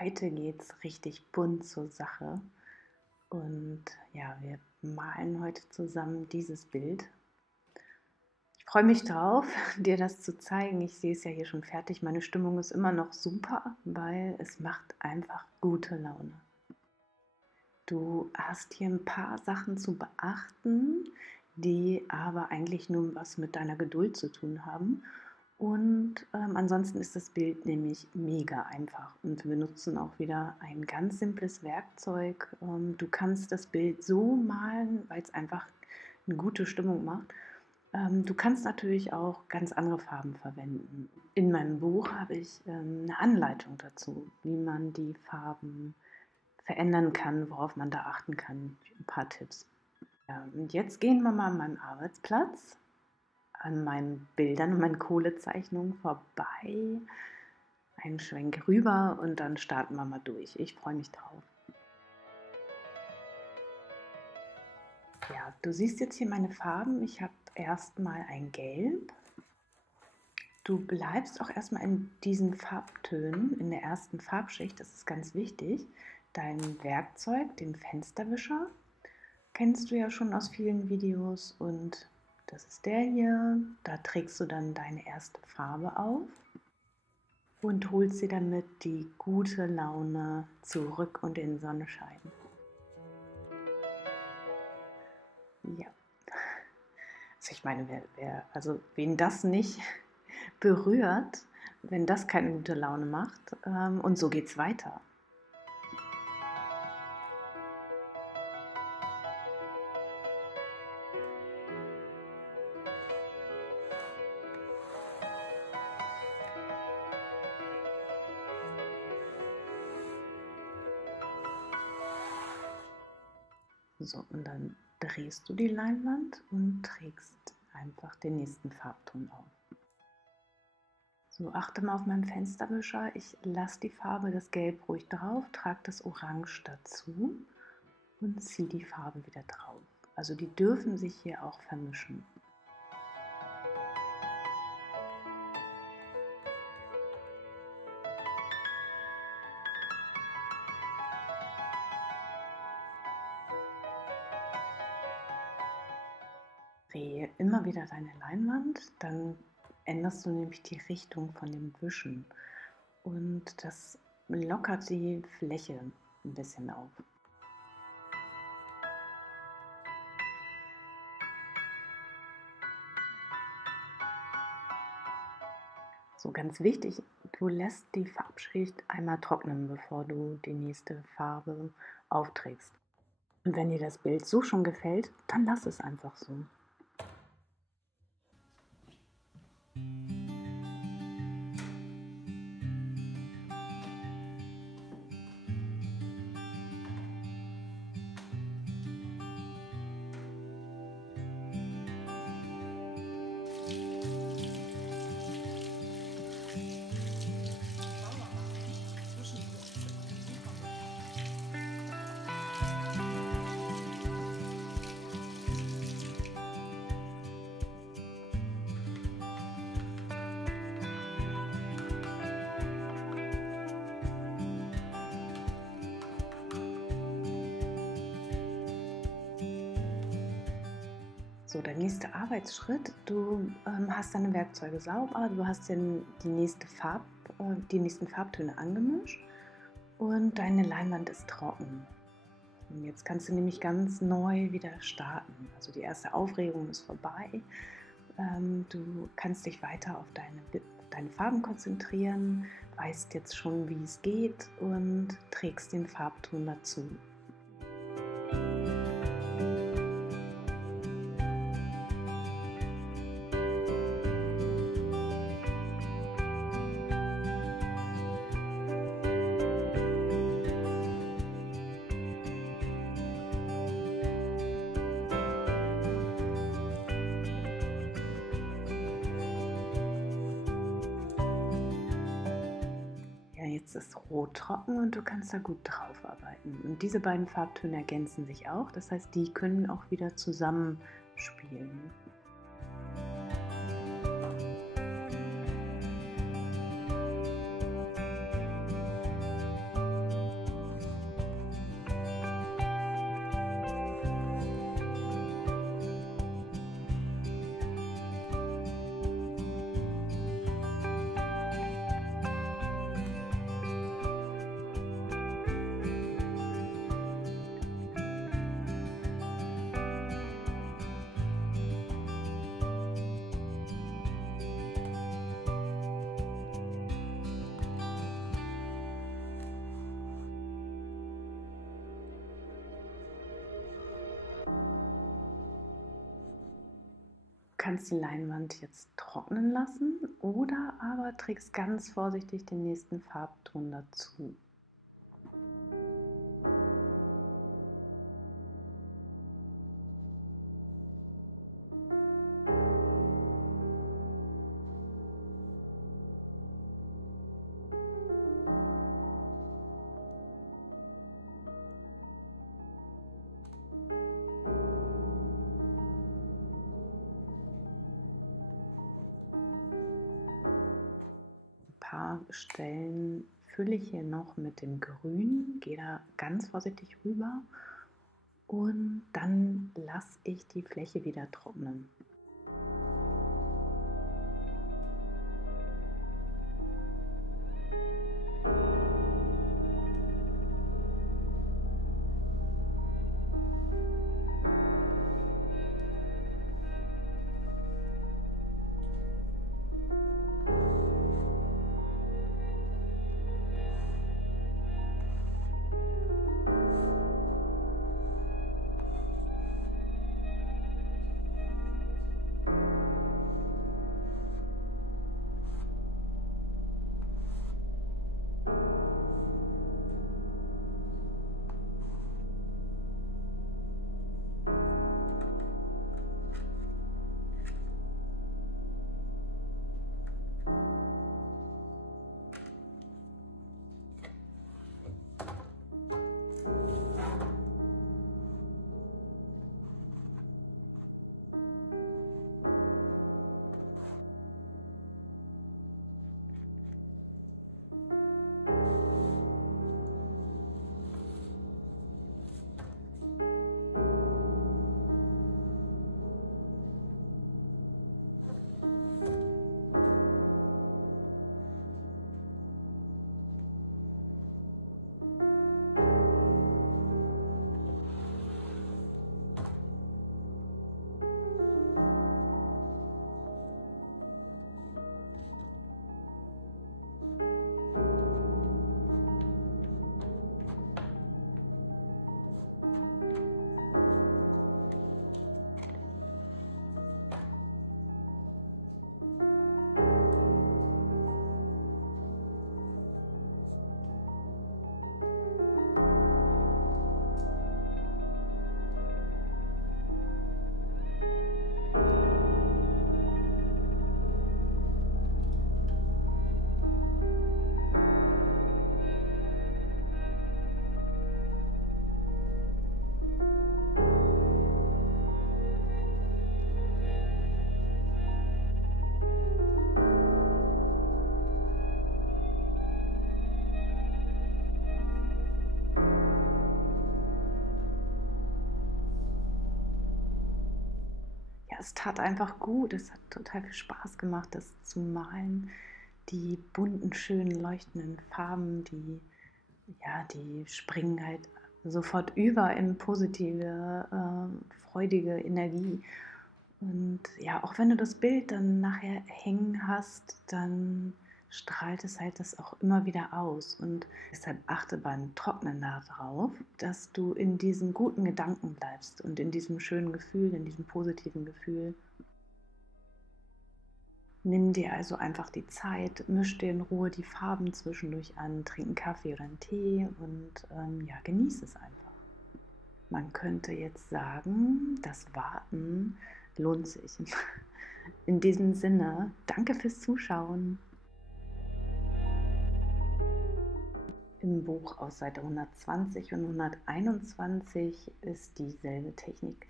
Heute geht es richtig bunt zur Sache und ja, wir malen heute zusammen dieses Bild. Ich freue mich drauf, dir das zu zeigen. Ich sehe es ja hier schon fertig. Meine Stimmung ist immer noch super, weil es macht einfach gute Laune. Du hast hier ein paar Sachen zu beachten, die aber eigentlich nur was mit deiner Geduld zu tun haben. Und ansonsten ist das Bild nämlich mega einfach und wir benutzen auch wieder ein ganz simples Werkzeug. Du kannst das Bild so malen, weil es einfach eine gute Stimmung macht. Du kannst natürlich auch ganz andere Farben verwenden. In meinem Buch habe ich eine Anleitung dazu, wie man die Farben verändern kann, worauf man da achten kann. Ein paar Tipps. Ja, und jetzt gehen wir mal an meinem Arbeitsplatz an meinen Bildern und meinen Kohlezeichnungen vorbei. Einen Schwenk rüber und dann starten wir mal durch. Ich freue mich drauf. Ja, du siehst jetzt hier meine Farben. Ich habe erstmal ein Gelb. Du bleibst auch erstmal in diesen Farbtönen, in der ersten Farbschicht, das ist ganz wichtig. Dein Werkzeug, den Fensterwischer, kennst du ja schon aus vielen Videos und das ist der hier. Da trägst du dann deine erste Farbe auf und holst dir damit die gute Laune zurück und den Sonnenschein. Ja, also ich meine, wen das nicht berührt, wenn das keine gute Laune macht, und so geht's weiter. So, und dann drehst du die Leinwand und trägst einfach den nächsten Farbton auf. So, achte mal auf meinen Fensterwischer. Ich lasse die Farbe, das Gelb, ruhig drauf, trage das Orange dazu und ziehe die Farbe wieder drauf. Also die dürfen sich hier auch vermischen. Drehe immer wieder deine Leinwand, dann änderst du nämlich die Richtung von dem Wischen und das lockert die Fläche ein bisschen auf. So, ganz wichtig, du lässt die Farbschicht einmal trocknen, bevor du die nächste Farbe aufträgst. Und wenn dir das Bild so schon gefällt, dann lass es einfach so. So, der nächste Arbeitsschritt, du hast deine Werkzeuge sauber, du hast die nächsten Farbtöne angemischt und deine Leinwand ist trocken. Und jetzt kannst du nämlich ganz neu wieder starten. Also die erste Aufregung ist vorbei. Du kannst dich weiter auf deine Farben konzentrieren, weißt jetzt schon, wie es geht und trägst den Farbton dazu. Jetzt ist Rot trocken und du kannst da gut drauf arbeiten. Und diese beiden Farbtöne ergänzen sich auch, das heißt, die können auch wieder zusammenspielen. kannst die Leinwand jetzt trocknen lassen oder aber trägst ganz vorsichtig den nächsten Farbton dazu. Paar Stellen fülle ich hier noch mit dem Grün, gehe da ganz vorsichtig rüber und dann lasse ich die Fläche wieder trocknen. Ja, es tat einfach gut. Es hat total viel Spaß gemacht, das zu malen. Die bunten, schönen, leuchtenden Farben, die springen halt sofort über in positive, freudige Energie. Und ja, auch wenn du das Bild dann nachher hängen hast, dann strahlt es halt das auch immer wieder aus. Und deshalb achte beim Trocknen darauf, dass du in diesen guten Gedanken bleibst und in diesem schönen Gefühl, in diesem positiven Gefühl. Nimm dir also einfach die Zeit, misch dir in Ruhe die Farben zwischendurch an, trink einen Kaffee oder einen Tee und ja, genieß es einfach. Man könnte jetzt sagen, das Warten lohnt sich. In diesem Sinne, danke fürs Zuschauen. Im Buch aus Seite 120 und 121 ist dieselbe Technik.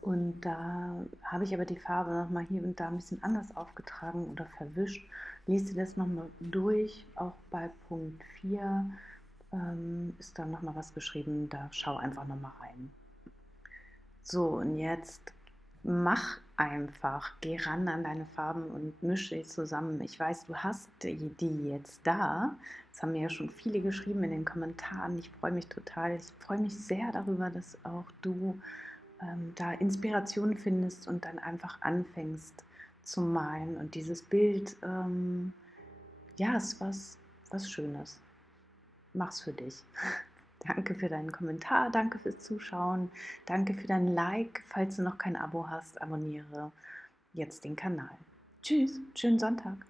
Und da habe ich aber die Farbe nochmal hier und da ein bisschen anders aufgetragen oder verwischt. Lies dir das nochmal durch. Auch bei Punkt 4 ist da nochmal was geschrieben. Da schau einfach nochmal rein. So, und jetzt mach einfach, geh ran an deine Farben und mische sie zusammen. Ich weiß, du hast die jetzt da. Das haben mir ja schon viele geschrieben in den Kommentaren. Ich freue mich total. Ich freue mich sehr darüber, dass auch du da Inspiration findest und dann einfach anfängst zu malen. Und dieses Bild, ja, ist was Schönes. Mach's für dich. Danke für deinen Kommentar, danke fürs Zuschauen, danke für dein Like. Falls du noch kein Abo hast, abonniere. jetzt den Kanal. Tschüss, schönen Sonntag.